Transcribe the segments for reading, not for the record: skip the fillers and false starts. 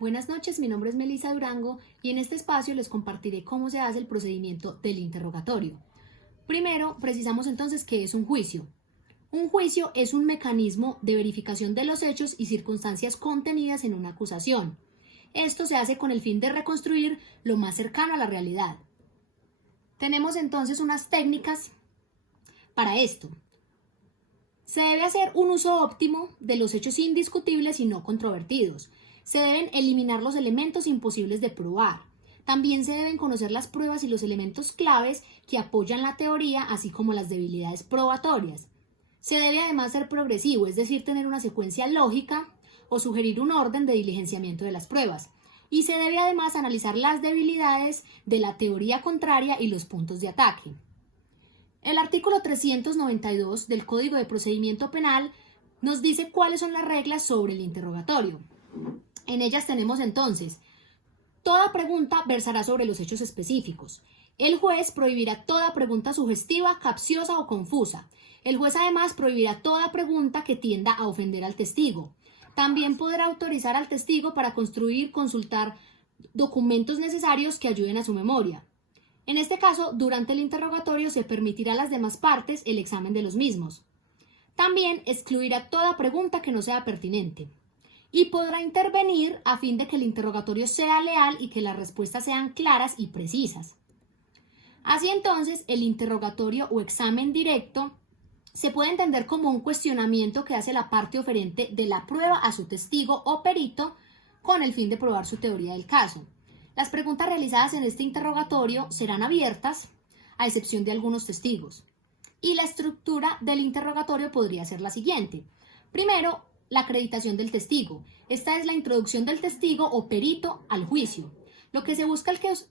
Buenas noches, mi nombre es Melissa Durango y en este espacio les compartiré cómo se hace el procedimiento del interrogatorio. Primero, precisamos entonces qué es un juicio. Un juicio es un mecanismo de verificación de los hechos y circunstancias contenidas en una acusación. Esto se hace con el fin de reconstruir lo más cercano a la realidad. Tenemos entonces unas técnicas para esto. Se debe hacer un uso óptimo de los hechos indiscutibles y no controvertidos. Se deben eliminar los elementos imposibles de probar. También se deben conocer las pruebas y los elementos claves que apoyan la teoría, así como las debilidades probatorias. Se debe además ser progresivo, es decir, tener una secuencia lógica o sugerir un orden de diligenciamiento de las pruebas. Y se debe además analizar las debilidades de la teoría contraria y los puntos de ataque. El artículo 392 del Código de Procedimiento Penal nos dice cuáles son las reglas sobre el interrogatorio. En ellas tenemos entonces, toda pregunta versará sobre los hechos específicos. El juez prohibirá toda pregunta sugestiva, capciosa o confusa. El juez además prohibirá toda pregunta que tienda a ofender al testigo. También podrá autorizar al testigo para consultar documentos necesarios que ayuden a su memoria. En este caso, durante el interrogatorio se permitirá a las demás partes el examen de los mismos. También excluirá toda pregunta que no sea pertinente. Y podrá intervenir a fin de que el interrogatorio sea leal y que las respuestas sean claras y precisas. Así entonces, el interrogatorio o examen directo se puede entender como un cuestionamiento que hace la parte oferente de la prueba a su testigo o perito con el fin de probar su teoría del caso. Las preguntas realizadas en este interrogatorio serán abiertas, a excepción de algunos testigos. Y la estructura del interrogatorio podría ser la siguiente. Primero, la acreditación del testigo. Esta es la introducción del testigo o perito al juicio. Lo que se busca es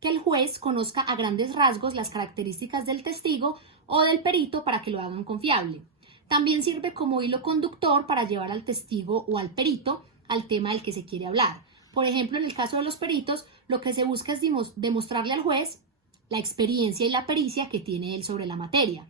que el juez conozca a grandes rasgos las características del testigo o del perito para que lo hagan confiable. También sirve como hilo conductor para llevar al testigo o al perito al tema del que se quiere hablar. Por ejemplo, en el caso de los peritos, lo que se busca es demostrarle al juez la experiencia y la pericia que tiene él sobre la materia.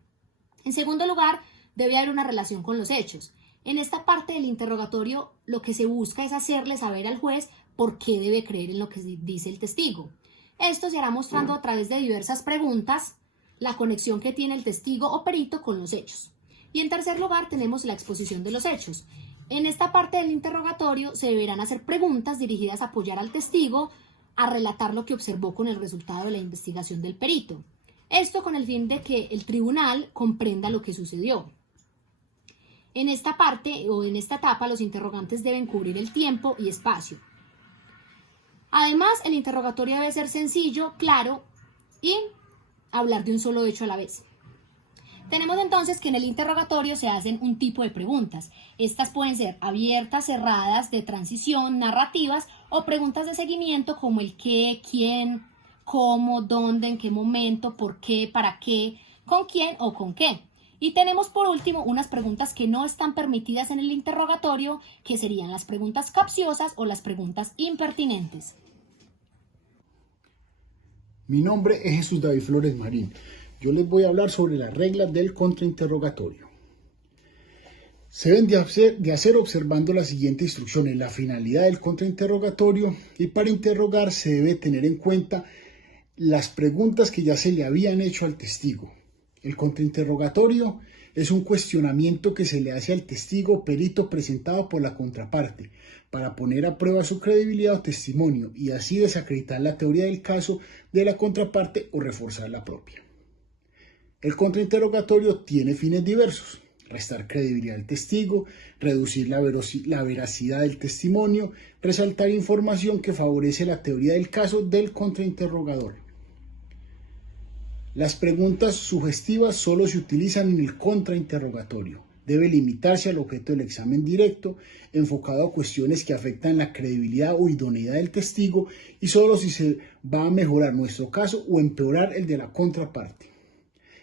En segundo lugar, debe haber una relación con los hechos. En esta parte del interrogatorio, lo que se busca es hacerle saber al juez por qué debe creer en lo que dice el testigo. Esto se hará mostrando a través de diversas preguntas la conexión que tiene el testigo o perito con los hechos. Y en tercer lugar, tenemos la exposición de los hechos. En esta parte del interrogatorio se deberán hacer preguntas dirigidas a apoyar al testigo a relatar lo que observó con el resultado de la investigación del perito. Esto con el fin de que el tribunal comprenda lo que sucedió. En esta parte o en esta etapa los interrogantes deben cubrir el tiempo y espacio. Además, el interrogatorio debe ser sencillo, claro y hablar de un solo hecho a la vez. Tenemos entonces que en el interrogatorio se hacen un tipo de preguntas. Estas pueden ser abiertas, cerradas, de transición, narrativas o preguntas de seguimiento como el qué, quién, cómo, dónde, en qué momento, por qué, para qué, con quién o con qué. Y tenemos por último unas preguntas que no están permitidas en el interrogatorio, que serían las preguntas capciosas o las preguntas impertinentes. Mi nombre es Jesús David Flores Marín. Yo les voy a hablar sobre las reglas del contrainterrogatorio. Se deben de hacer observando las siguientes instrucciones: la finalidad del contrainterrogatorio, y para interrogar se debe tener en cuenta las preguntas que ya se le habían hecho al testigo. El contrainterrogatorio es un cuestionamiento que se le hace al testigo o perito presentado por la contraparte para poner a prueba su credibilidad o testimonio y así desacreditar la teoría del caso de la contraparte o reforzar la propia. El contrainterrogatorio tiene fines diversos: restar credibilidad al testigo, reducir la veracidad del testimonio, resaltar información que favorece la teoría del caso del contrainterrogador. Las preguntas sugestivas solo se utilizan en el contrainterrogatorio. Debe limitarse al objeto del examen directo, enfocado a cuestiones que afectan la credibilidad o idoneidad del testigo y solo si se va a mejorar nuestro caso o empeorar el de la contraparte.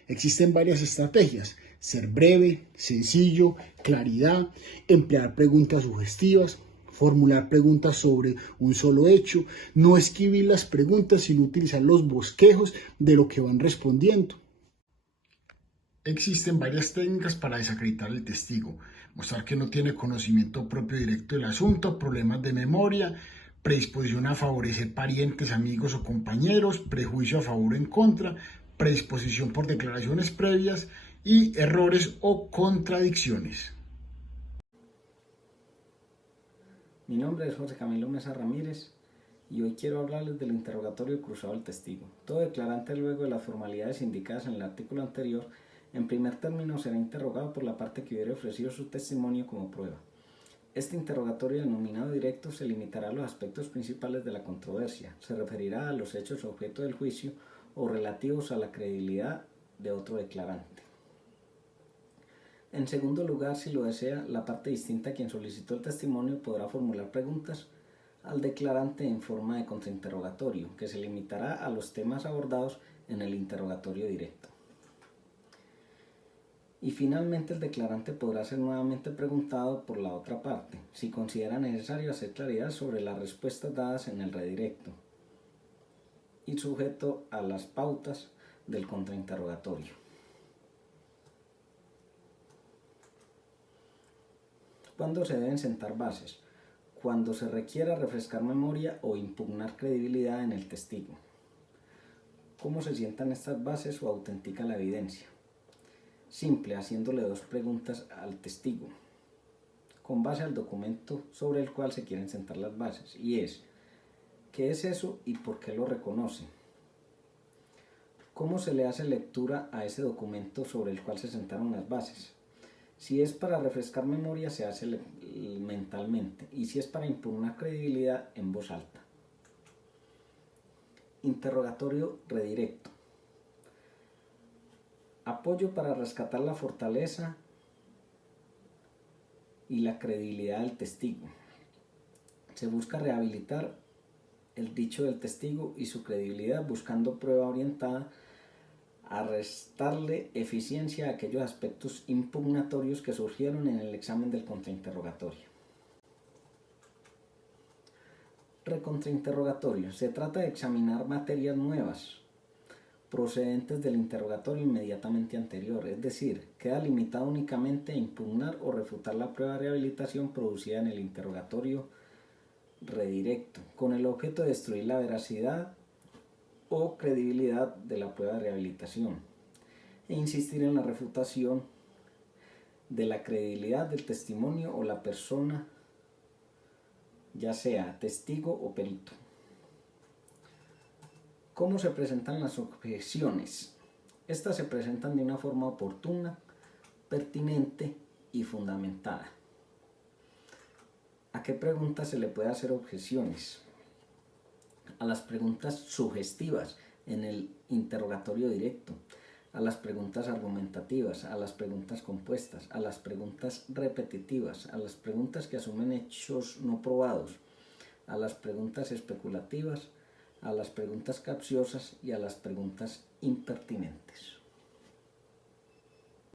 Existen varias estrategias: ser breve, sencillo, claridad, emplear preguntas sugestivas, formular preguntas sobre un solo hecho, no escribir las preguntas sino utilizar los bosquejos de lo que van respondiendo. Existen varias técnicas para desacreditar al testigo. mostrar que no tiene conocimiento propio directo del asunto, problemas de memoria, predisposición a favorecer parientes, amigos o compañeros, prejuicio a favor o en contra, predisposición por declaraciones previas y errores o contradicciones. Mi nombre es José Camilo Mesa Ramírez y hoy quiero hablarles del interrogatorio cruzado del testigo. Todo declarante, luego de las formalidades indicadas en el artículo anterior, en primer término será interrogado por la parte que hubiere ofrecido su testimonio como prueba. Este interrogatorio denominado directo se limitará a los aspectos principales de la controversia, se referirá a los hechos objeto del juicio o relativos a la credibilidad de otro declarante. En segundo lugar, si lo desea, la parte distinta a quien solicitó el testimonio podrá formular preguntas al declarante en forma de contrainterrogatorio, que se limitará a los temas abordados en el interrogatorio directo. Y finalmente el declarante podrá ser nuevamente preguntado por la otra parte, si considera necesario hacer claridad sobre las respuestas dadas en el redirecto y sujeto a las pautas del contrainterrogatorio. ¿Cuándo se deben sentar bases? Cuando se requiera refrescar memoria o impugnar credibilidad en el testigo. ¿Cómo se sientan estas bases o autentica la evidencia? Simple, haciéndole dos preguntas al testigo, con base al documento sobre el cual se quieren sentar las bases, y es: ¿qué es eso y por qué lo reconoce? ¿Cómo se le hace lectura a ese documento sobre el cual se sentaron las bases? Si es para refrescar memoria, se hace mentalmente, y si es para impugnar credibilidad, en voz alta. Interrogatorio redirecto. Apoyo para rescatar la fortaleza y la credibilidad del testigo. Se busca rehabilitar el dicho del testigo y su credibilidad buscando prueba orientada a restarle eficiencia a aquellos aspectos impugnatorios que surgieron en el examen del contrainterrogatorio. Recontrainterrogatorio. Se trata de examinar materias nuevas procedentes del interrogatorio inmediatamente anterior, es decir, queda limitado únicamente a impugnar o refutar la prueba de rehabilitación producida en el interrogatorio redirecto, con el objeto de destruir la veracidad o credibilidad de la prueba de rehabilitación e insistir en la refutación de la credibilidad del testimonio o la persona, ya sea testigo o perito. ¿Cómo se presentan las objeciones? Estas se presentan de una forma oportuna, pertinente y fundamentada. ¿A qué preguntas se le puede hacer objeciones? A las preguntas sugestivas en el interrogatorio directo, a las preguntas argumentativas, a las preguntas compuestas, a las preguntas repetitivas, a las preguntas que asumen hechos no probados, a las preguntas especulativas, a las preguntas capciosas y a las preguntas impertinentes.